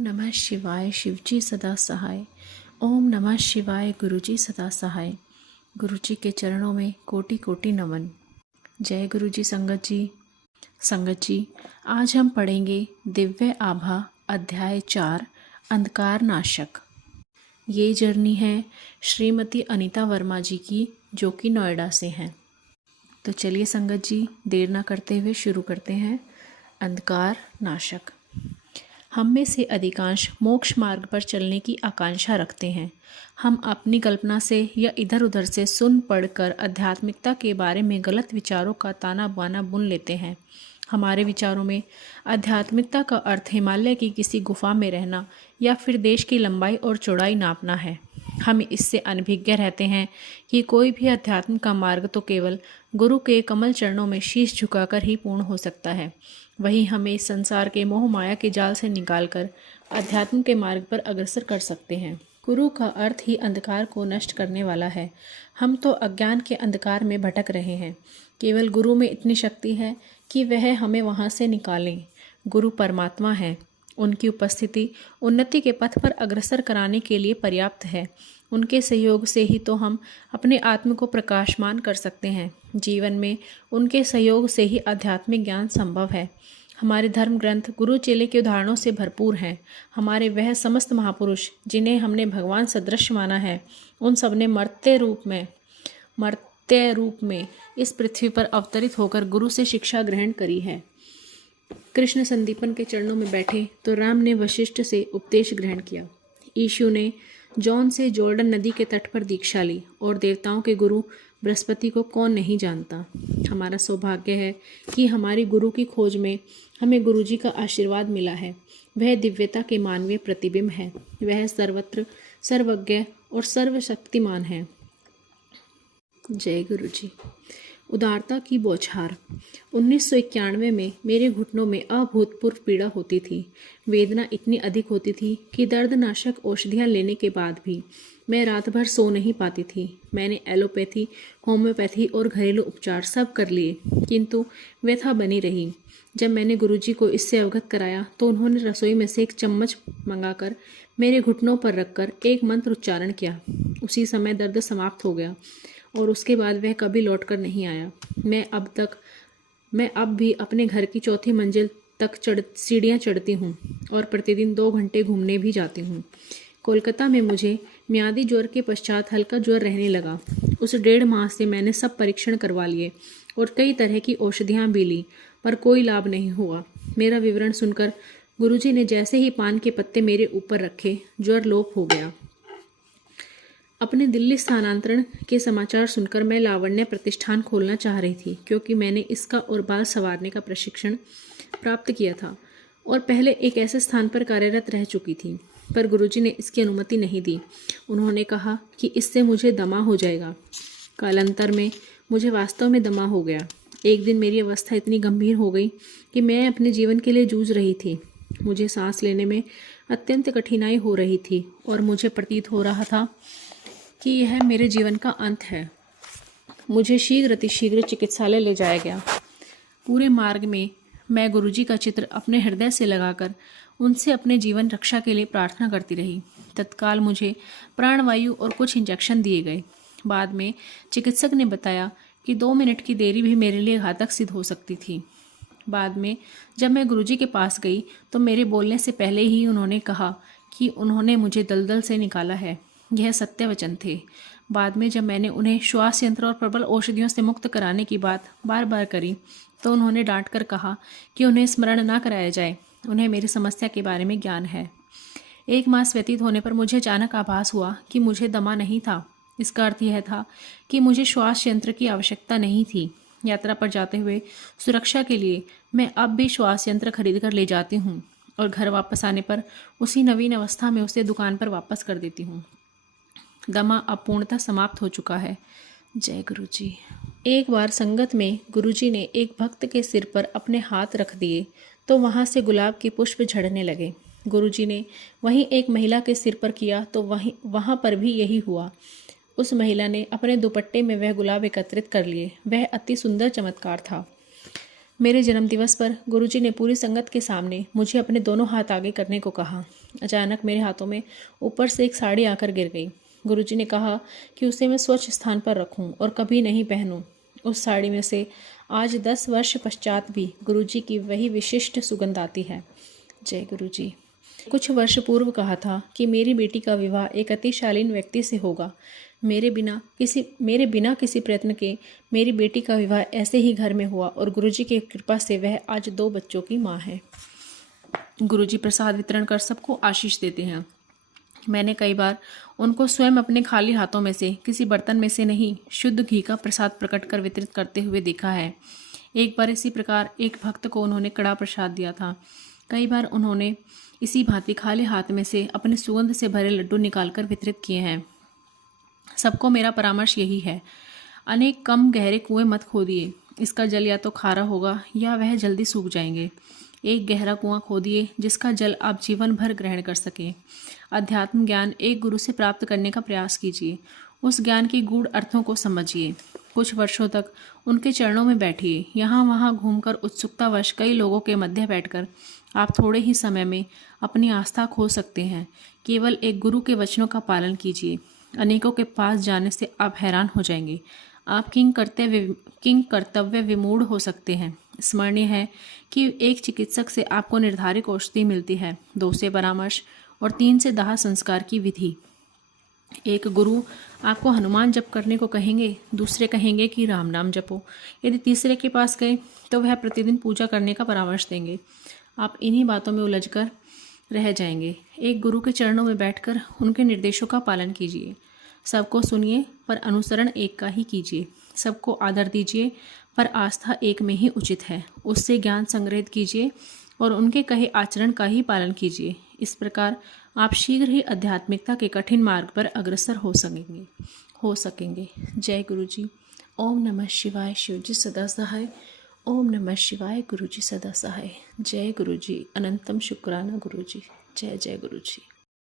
नमः शिवाय शिवजी सदा सहाय। ओम नमः शिवाय गुरुजी सदा सहाय। गुरुजी के चरणों में कोटि कोटि नमन। जय गुरुजी। संगत जी आज हम पढ़ेंगे दिव्य आभा अध्याय 4 अंधकार नाशक। ये जर्नी है श्रीमती अनीता वर्मा जी की, जो कि नोएडा से हैं। तो चलिए संगत जी देर ना करते हुए शुरू करते हैं। अंधकार नाशक। हम में से अधिकांश मोक्ष मार्ग पर चलने की आकांक्षा रखते हैं। हम अपनी कल्पना से या इधर उधर से सुन पढ़कर आध्यात्मिकता के बारे में गलत विचारों का ताना बाना बुन लेते हैं। हमारे विचारों में आध्यात्मिकता का अर्थ हिमालय की किसी गुफा में रहना या फिर देश की लंबाई और चौड़ाई नापना है। हम इससे अनभिज्ञ रहते हैं कि कोई भी अध्यात्म का मार्ग तो केवल गुरु के कमल चरणों में शीश झुकाकर ही पूर्ण हो सकता है। वही हमें इस संसार के मोह माया के जाल से निकालकर अध्यात्म के मार्ग पर अग्रसर कर सकते हैं। गुरु का अर्थ ही अंधकार को नष्ट करने वाला है। हम तो अज्ञान के अंधकार में भटक रहे हैं। केवल गुरु में इतनी शक्ति है कि वह हमें वहाँ से निकालें। गुरु परमात्मा है। उनकी उपस्थिति उन्नति के पथ पर अग्रसर कराने के लिए पर्याप्त है। उनके सहयोग से ही तो हम अपने आत्म को प्रकाशमान कर सकते हैं। जीवन में उनके सहयोग से ही आध्यात्मिक ज्ञान संभव है। हमारे धर्म ग्रंथ गुरु चेले के उदाहरणों से भरपूर हैं। हमारे वह समस्त महापुरुष जिन्हें हमने भगवान सदृश माना है, उन सब ने मर्त्य रूप में इस पृथ्वी पर अवतरित होकर गुरु से शिक्षा ग्रहण करी है। कृष्ण संदीपन के चरणों में बैठे तो राम ने वशिष्ठ से उपदेश ग्रहण किया। यीशु ने जॉन से जॉर्डन नदी के तट पर दीक्षा ली, और देवताओं के गुरु बृहस्पति को कौन नहीं जानता। हमारा सौभाग्य है कि हमारी गुरु की खोज में हमें गुरुजी का आशीर्वाद मिला है। वह दिव्यता के मानवीय प्रतिबिंब है। वह सर्वत्र सर्वज्ञ और सर्वशक्तिमान है। जय गुरुजी। उदारता की बौछार। 1991 में मेरे घुटनों में अभूतपूर्व पीड़ा होती थी। वेदना इतनी अधिक होती थी कि दर्दनाशक औषधियाँ लेने के बाद भी मैं रात भर सो नहीं पाती थी। मैंने एलोपैथी, होम्योपैथी और घरेलू उपचार सब कर लिए, किंतु व्यथा बनी रही। जब मैंने गुरुजी को इससे अवगत कराया तो उन्होंने रसोई में से एक चम्मच मंगाकर मेरे घुटनों पर रखकर एक मंत्र उच्चारण किया। उसी समय दर्द समाप्त हो गया और उसके बाद वह कभी लौटकर नहीं आया। मैं अब भी अपने घर की चौथी मंजिल तक सीढ़ियाँ चढ़ती हूँ और प्रतिदिन 2 घंटे घूमने भी जाती हूँ। कोलकाता में मुझे मियादी ज्वर के पश्चात हल्का ज्वर रहने लगा। उस 1.5 माह से मैंने सब परीक्षण करवा लिए और कई तरह की औषधियाँ भी ली, पर कोई लाभ नहीं हुआ। मेरा विवरण सुनकर गुरुजी ने जैसे ही पान के पत्ते मेरे ऊपर रखे, ज्वर लोप हो गया। अपने दिल्ली स्थानांतरण के समाचार सुनकर मैं लावण्य प्रतिष्ठान खोलना चाह रही थी, क्योंकि मैंने इसका और बाल संवारने का प्रशिक्षण प्राप्त किया था और पहले एक ऐसे स्थान पर कार्यरत रह चुकी थी, पर गुरुजी ने इसकी अनुमति नहीं दी। उन्होंने कहा कि इससे मुझे दमा हो जाएगा। कालांतर में मुझे वास्तव में दमा हो गया। एक दिन मेरी अवस्था इतनी गंभीर हो गई कि मैं अपने जीवन के लिए जूझ रही थी। मुझे सांस लेने में अत्यंत कठिनाई हो रही थी और मुझे प्रतीत हो रहा था कि यह मेरे जीवन का अंत है। मुझे शीघ्र अतिशीघ्र चिकित्सालय ले जाया गया। पूरे मार्ग में मैं गुरुजी का चित्र अपने हृदय से लगाकर उनसे अपने जीवन रक्षा के लिए प्रार्थना करती रही। तत्काल मुझे प्राणवायु और कुछ इंजेक्शन दिए गए। बाद में चिकित्सक ने बताया कि 2 मिनट की देरी भी मेरे लिए घातक सिद्ध हो सकती थी। बाद में जब मैं गुरुजी के पास गई तो मेरे बोलने से पहले ही उन्होंने कहा कि उन्होंने मुझे दलदल से निकाला है। यह सत्य वचन थे। बाद में जब मैंने उन्हें श्वास यंत्र और प्रबल औषधियों से मुक्त कराने की बात बार बार करी तो उन्होंने डांट कर कहा कि उन्हें स्मरण न कराया जाए। उन्हें मेरी समस्या के बारे में ज्ञान है। 1 मास व्यतीत होने पर मुझे अचानक आभास हुआ कि मुझे दमा नहीं था। इसका अर्थ यह था कि मुझे श्वास यंत्र की आवश्यकता नहीं थी। यात्रा पर जाते हुए सुरक्षा के लिए मैं अब भी श्वास यंत्र खरीद कर ले जाती हूँ और घर वापस आने पर उसी नवीन अवस्था में उसे दुकान पर वापस कर देती हूँ। दमा अब पूर्णतः समाप्त हो चुका है। जय गुरुजी। एक बार संगत में गुरुजी ने एक भक्त के सिर पर अपने हाथ रख दिए तो वहाँ से गुलाब के पुष्प झड़ने लगे। गुरुजी ने वहीं एक महिला के सिर पर किया तो वहाँ पर भी यही हुआ। उस महिला ने अपने दुपट्टे में वह गुलाब एकत्रित कर लिए। वह अति सुंदर चमत्कार था। मेरे जन्मदिवस पर गुरुजी ने पूरी संगत के सामने मुझे अपने दोनों हाथ आगे करने को कहा। अचानक मेरे हाथों में ऊपर से एक साड़ी आकर गिर गई। गुरुजी ने कहा कि उसे मैं स्वच्छ स्थान पर रखूं और कभी नहीं पहनूं। उस साड़ी में से आज 10 वर्ष पश्चात भी गुरुजी की वही विशिष्ट सुगंध आती है। जय गुरुजी। कुछ वर्ष पूर्व कहा था कि मेरी बेटी का विवाह एक अति शालीन व्यक्ति से होगा। मेरे बिना किसी प्रयत्न के मेरी बेटी का विवाह ऐसे ही घर में हुआ और गुरुजी की कृपा से वह आज 2 बच्चों की माँ है। गुरुजी प्रसाद वितरण कर सबको आशीष देते हैं। मैंने कई बार उनको स्वयं अपने खाली हाथों में से किसी बर्तन में से नहीं, शुद्ध घी का प्रसाद प्रकट कर वितरित करते हुए देखा है। एक बार इसी प्रकार एक भक्त को उन्होंने कड़ा प्रसाद दिया था। कई बार उन्होंने इसी भांति खाली हाथ में से अपने सुगंध से भरे लड्डू निकालकर वितरित किए हैं। सबको मेरा परामर्श यही है, अनेक कम गहरे कुएं मत खोदिए। इसका जल या तो खारा होगा या वह जल्दी सूख जाएंगे। एक गहरा कुआं खोदिए जिसका जल आप जीवन भर ग्रहण कर सकें। अध्यात्म ज्ञान एक गुरु से प्राप्त करने का प्रयास कीजिए। उस ज्ञान के गूढ़ अर्थों को समझिए। कुछ वर्षों तक उनके चरणों में बैठिए। यहाँ वहाँ घूमकर उत्सुकतावश कई लोगों के मध्य बैठकर आप थोड़े ही समय में अपनी आस्था खो सकते हैं। केवल एक गुरु के वचनों का पालन कीजिए। अनेकों के पास जाने से आप हैरान हो जाएंगे। आप किंग कर्तव्य विमूढ़ हो सकते हैं। स्मरणीय है कि एक चिकित्सक से आपको निर्धारित औषधि मिलती है, 2 से परामर्श और 3 से दाह संस्कार की विधि। एक गुरु आपको हनुमान जप करने को कहेंगे, दूसरे कहेंगे कि राम नाम जपो। यदि तीसरे के पास गए तो वह प्रतिदिन पूजा करने का परामर्श देंगे। आप इन्हीं बातों में उलझकर रह जाएंगे। एक गुरु के चरणों में बैठकर उनके निर्देशों का पालन कीजिए। सबको सुनिए पर अनुसरण एक का ही कीजिए। सबको आदर दीजिए पर आस्था एक में ही उचित है। उससे ज्ञान संग्रहित कीजिए और उनके कहे आचरण का ही पालन कीजिए। इस प्रकार आप शीघ्र ही आध्यात्मिकता के कठिन मार्ग पर अग्रसर हो सकेंगे। जय गुरु जी। ओम नमः शिवाय। शिव जी सदा सहाय। ओम नमः शिवाय। गुरु जी सदा सहाय। जय गुरु जी। अनंतम शुक्राना गुरु जी। जय जय गुरु जी।